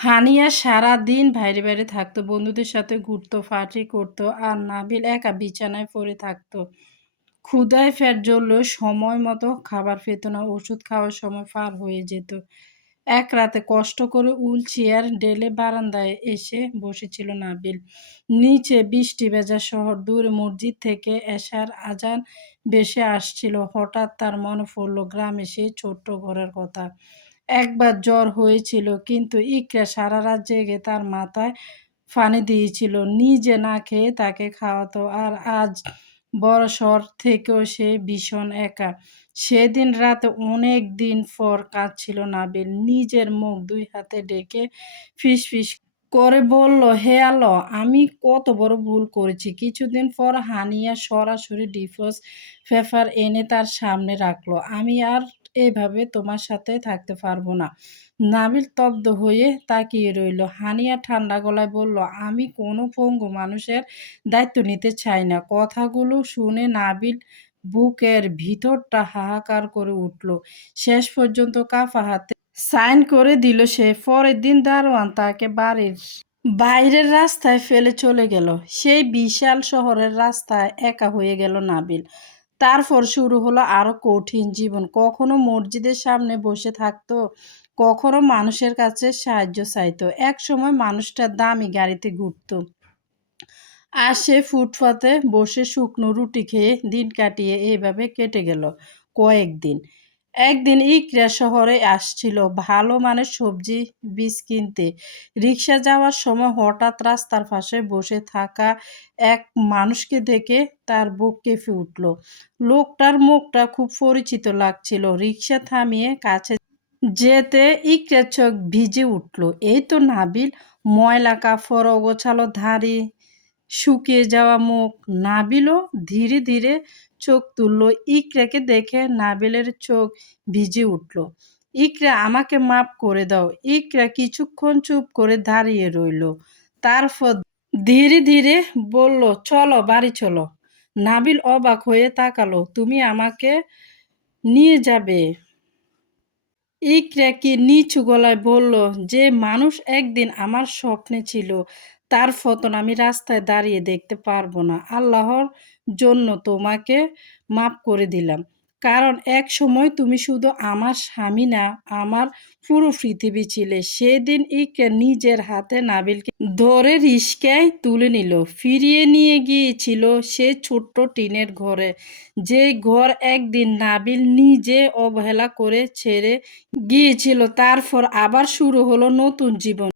হানিয়া সারাদিন বাইরে বাইরে থাকতো, বন্ধুদের সাথে ঘুরতো, পার্টি করতো, আর নাবিল একা বিছানায় পড়ে থাকতো। ক্ষুধায় পেট জ্বললেও সময় মতো খাবার পেত না, ওষুধ খাওয়ার সময় পার হয়ে যেত। এক রাতে কষ্ট করে উল চেয়ার ঢেলে বারান্দায় এসে বসেছিল নাবিল। নিচে বৃষ্টি ভেজা শহর, দূরে মসজিদ থেকে এশার আজান ভেসে আসছিল। হঠাৎ তার মনে পড়ল গ্রামে সেই ছোট্ট ঘরের কথা। একবার জ্বর হয়েছিল, কিন্তু ইকরা সারা রাত জেগে তার মাথায় পানি দিয়েছিল, নিজে না খেয়ে তাকে খাওয়াতো। আর আজ বড় থেকেও সে ভীষণ একা। সেদিন রাতে অনেক দিন পর কাঁদছিল নাবিল, নিজের মুখ দুই হাতে ডেকে ফিসফিস করে বলল, হে আল্লাহ, আমি কত বড় ভুল করেছি। কিছুদিন পর হানিয়া সরাসরি ডিভোর্স পেপার এনে তার সামনে রাখলো। আমি আর এভাবে তোমার সাথে থাকতে পারবো না। নাবিল স্তব্ধ হয়ে তাকিয়ে রইল। হানিয়া ঠান্ডা গলায় বলল, আমি কোনো পঙ্গু মানুষের দায়িত্ব নিতে চাই না। কথাগুলো শুনে নাবিল বুকের ভিতরটা হাহাকার করে উঠল। শেষ পর্যন্ত কাফা হাতে সাইন করে দিল সে। পরের দিন দারোয়ান তাকে বাড়ির বাইরের রাস্তায় ফেলে চলে গেল। সেই বিশাল শহরের রাস্তায় একা হয়ে গেল নাবিল। তারপর শুরু হলো আরো কঠিন জীবন। কখনো মসজিদের সামনে বসে থাকতো, কখনো মানুষের কাছে সাহায্য চাইতো। একসময় মানুষটা দামি গাড়িতে ঘুরতো, আর সে ফুটপাতে বসে শুকনো রুটি খেয়ে দিন কাটিয়ে। এইভাবে কেটে গেল কয়েকদিন। একদিন ইকরা শহরে আসছিল ভালো মানের সবজি বীজ কিনতে। রিক্সা যাওয়ার সময় হঠাৎ রাস্তার পাশে বসে থাকা এক মানুষকে দেখে তার বুক কেঁপে উঠল। লোকটার মুখটা খুব পরিচিত লাগছিল। রিক্সা থামিয়ে কাছে যেতে ইকরার চোখ ভিজে উঠল। এই তো নাবিল! ময়লা কাপড়, অগোছালো দাড়ি, শুকিয়ে যাওয়া মুখ। নাবিলও ধীরে ধীরে চোখ তুলল। ইকরাকে দেখে নাবিলের চোখ ভিজে উঠল। ইকরা, আমাকে মাফ করে দাও। ইকরা কিছুক্ষণ চুপ করে দাঁড়িয়ে রইল, তারপর ধীরে ধীরে বলল, চলো বাড়ি চলো। নাবিল অবাক হয়ে তাকালো। তুমি আমাকে নিয়ে যাবে? ইকরা কি নিচু গলায় বলল, যে মানুষ একদিন আমার স্বপ্নে ছিল, তার পতন আমি রাস্তায় দাঁড়িয়ে দেখতে পারবো না। আল্লাহর জন্য তোমাকে মাফ করে দিলাম। কারণ এক সময় তুমি শুধু আমার স্বামী না, আমার পুরো পৃথিবী ছিলে। সেদিন ইকরা নিজের হাতে নাবিলকে ধরে রিস্কায় তুলে নিল, ফিরিয়ে নিয়ে গিয়েছিল সে ছোট্ট টিনের ঘরে, যে ঘর একদিন নাবিল নিজে অবহেলা করে ছেড়ে গিয়েছিল। তারপর আবার শুরু হলো নতুন জীবন।